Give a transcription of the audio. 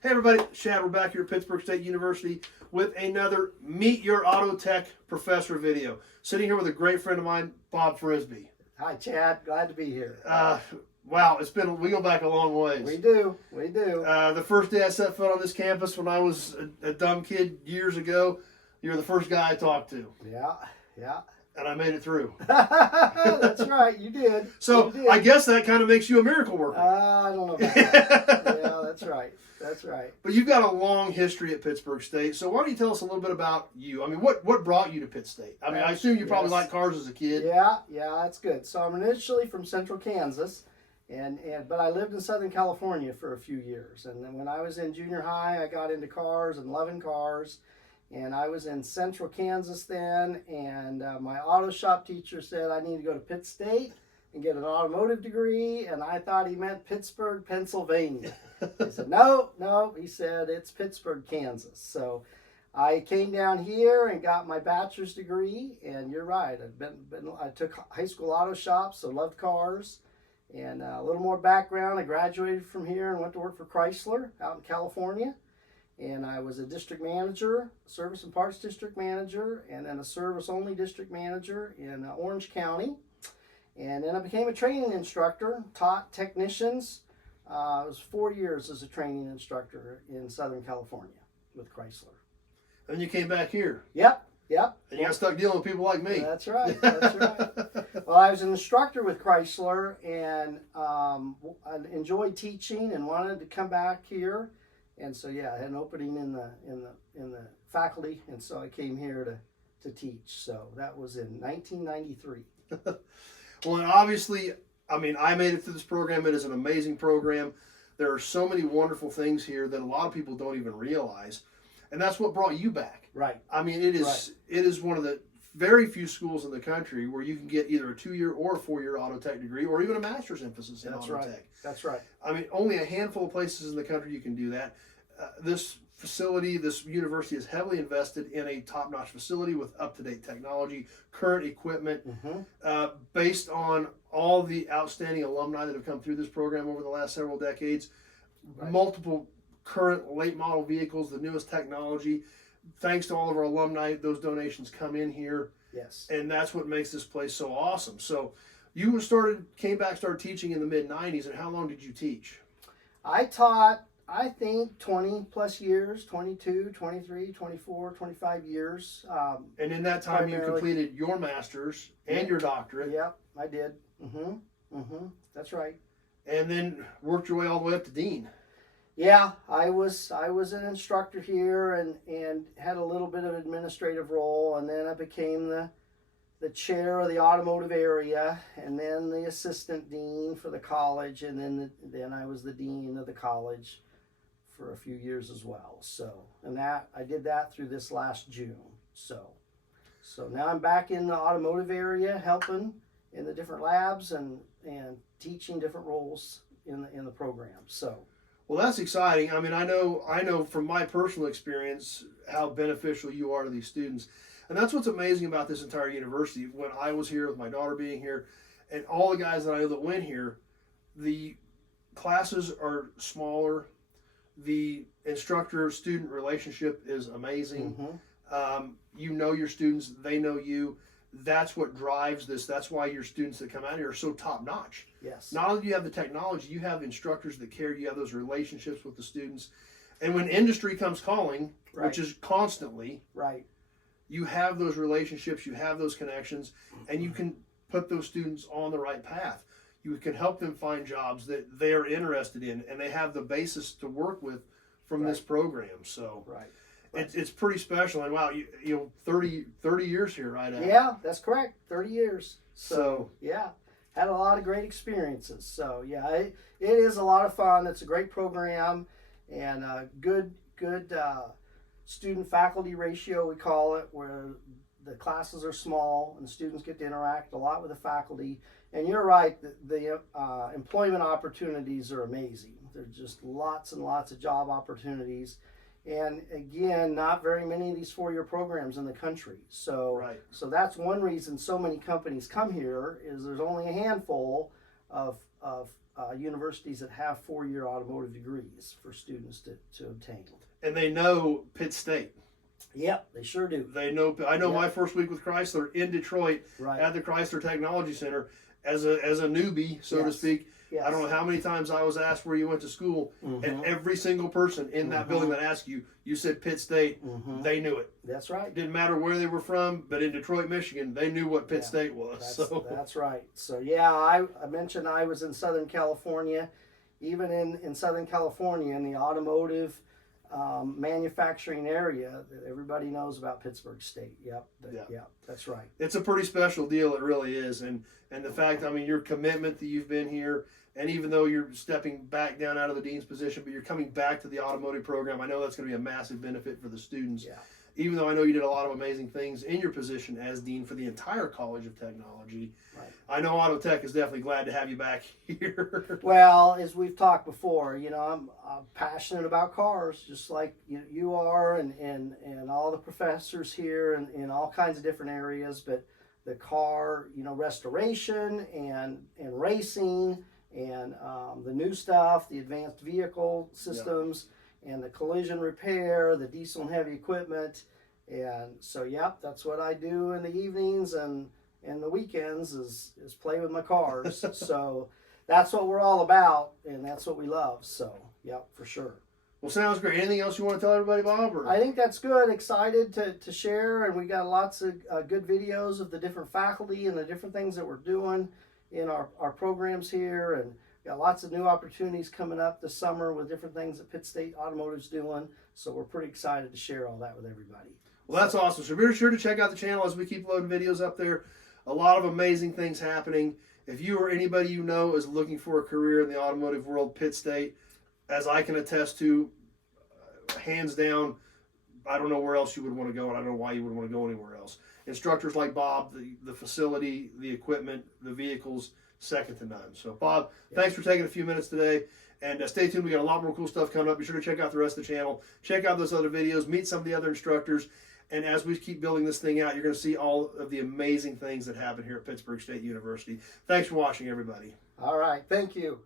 Hey everybody, Shad, we're back here at Pittsburg State University with another Meet Your Auto Tech Professor video. Sitting here with a great friend of mine, Bob Frisbee. Hi Chad, glad to be here. Wow, we go back a long ways. We do. The first day I set foot on this campus when I was a dumb kid years ago, you were the first guy I talked to. Yeah. And I made it through. That's right, you did. So you did. I guess that kind of makes you a miracle worker. I don't know about that. Yeah, that's right. But you've got a long history at Pittsburg State, so why don't you tell us a little bit about you? I mean, what brought you to Pitt State? I mean, I assume you probably liked cars as a kid. Yeah, that's good. So I'm initially from Central Kansas, but I lived in Southern California for a few years. And then when I was in junior high, I got into cars and loving cars. And I was in Central Kansas then, and my auto shop teacher said I need to go to Pitt State and get an automotive degree, and I thought he meant Pittsburgh, Pennsylvania. He said, no, he said it's Pittsburgh, Kansas. So I came down here and got my bachelor's degree, and you're right, I took high school auto shops, so loved cars. And a little more background, I graduated from here and went to work for Chrysler out in California. And I was a district manager, service and parts district manager, and then a service-only district manager in Orange County. And then I became a training instructor, taught technicians. It was 4 years as a training instructor in Southern California with Chrysler. And you came back here. Yep. And you got stuck dealing with people like me. That's right. Well, I was an instructor with Chrysler, and I enjoyed teaching and wanted to come back here. And so, I had an opening in the faculty, and so I came here to teach. So that was in 1993. Well, and obviously, I mean, I made it through this program. It is an amazing program. There are so many wonderful things here that a lot of people don't even realize, and that's what brought you back. Right. I mean, it is one of the very few schools in the country where you can get either a 2-year or a 4-year auto tech degree, or even a master's emphasis in auto tech. That's right. I mean, only a handful of places in the country you can do that. This facility, this university is heavily invested in a top-notch facility with up-to-date technology, current equipment, based on all the outstanding alumni that have come through this program over the last several decades. Right. Multiple current late model vehicles, the newest technology. Thanks to all of our alumni, those donations come in here. Yes. And that's what makes this place so awesome. So you came back, started teaching in the mid-90s, and how long did you teach? I taught, I think, 20 plus years, 22, 23, 24, 25 years. And in that time, you completed your master's and your doctorate. Yep, I did. That's right. And then worked your way all the way up to dean. Yeah, I was an instructor here and had a little bit of administrative role, and then I became the chair of the automotive area, and then the assistant dean for the college, and then I was the dean of the college for a few years as well. So, and I did that through this last June. So now I'm back in the automotive area, helping in the different labs and teaching different roles in the program. So. Well, that's exciting. I mean, I know from my personal experience how beneficial you are to these students. And that's what's amazing about this entire university. When I was here, with my daughter being here, and all the guys that I know that went here, the classes are smaller. The instructor-student relationship is amazing. You know your students, they know you. That's what drives this. That's why your students that come out here are so top-notch. Yes. Not only do you have the technology, you have instructors that care, you have those relationships with the students. And when industry comes calling, which is constantly, you have those relationships, you have those connections, and you can put those students on the right path. You can help them find jobs that they are interested in, and they have the basis to work with from this program. So it's pretty special. And wow, you know, 30 years here, right? Yeah, that's correct. 30 years. So yeah, had a lot of great experiences. So yeah, it is a lot of fun. It's a great program, and good student faculty ratio, we call it, where the classes are small and the students get to interact a lot with the faculty. And you're right, the employment opportunities are amazing. There's just lots and lots of job opportunities. And again, not very many of these 4-year programs in the country. So, so that's one reason so many companies come here, is there's only a handful of universities that have 4-year automotive degrees for students to obtain. And they know Pitt State. Yep, they sure do. They know. I know Yep. my first week with Chrysler in Detroit Right. at the Chrysler Technology Center as a newbie, so to Yes. speak. Yes. I don't know how many times I was asked where you went to school, and Mhm. every single person in that building that asked you, you said Pitt State. Mhm. They knew it. That's right. Didn't matter where they were from, but in Detroit, Michigan, they knew what Pitt Yeah. State was. That's right. So yeah, I mentioned I was in Southern California. Even in Southern California, in the automotive manufacturing area, everybody knows about Pittsburg State. Yep, that's right. It's a pretty special deal. It really is, and the fact, I mean, your commitment that you've been here, and even though you're stepping back down out of the dean's position, but you're coming back to the automotive program, I know that's going to be a massive benefit for the students. Yeah. Even though I know you did a lot of amazing things in your position as dean for the entire College of Technology, Right. I know Auto Tech is definitely glad to have you back here. Well, as we've talked before, I'm passionate about cars, just like you are, and all the professors here, and in all kinds of different areas. But the car, restoration and racing, and the new stuff, the advanced vehicle systems, and the collision repair, the diesel and heavy equipment. And so, yep, that's what I do in the evenings and the weekends is play with my cars. So that's what we're all about, and that's what we love. So, yep, for sure. Well, sounds great. Anything else you want to tell everybody, Bob? Or? I think that's good. Excited to share, and we got lots of good videos of the different faculty and the different things that we're doing in our programs here, and got lots of new opportunities coming up this summer with different things that Pitt State Automotive's doing. So we're pretty excited to share all that with everybody. Well, that's awesome. So be sure to check out the channel as we keep loading videos up there. A lot of amazing things happening. If you or anybody you know is looking for a career in the automotive world, Pitt State, as I can attest to, hands down, I don't know where else you would want to go, and I don't know why you would want to go anywhere else. Instructors like Bob, the facility, the equipment, the vehicles, second to none. So, Bob, thanks for taking a few minutes today. And stay tuned. We got a lot more cool stuff coming up. Be sure to check out the rest of the channel. Check out those other videos. Meet some of the other instructors. And as we keep building this thing out, you're going to see all of the amazing things that happen here at Pittsburg State University. Thanks for watching, everybody. All right. Thank you.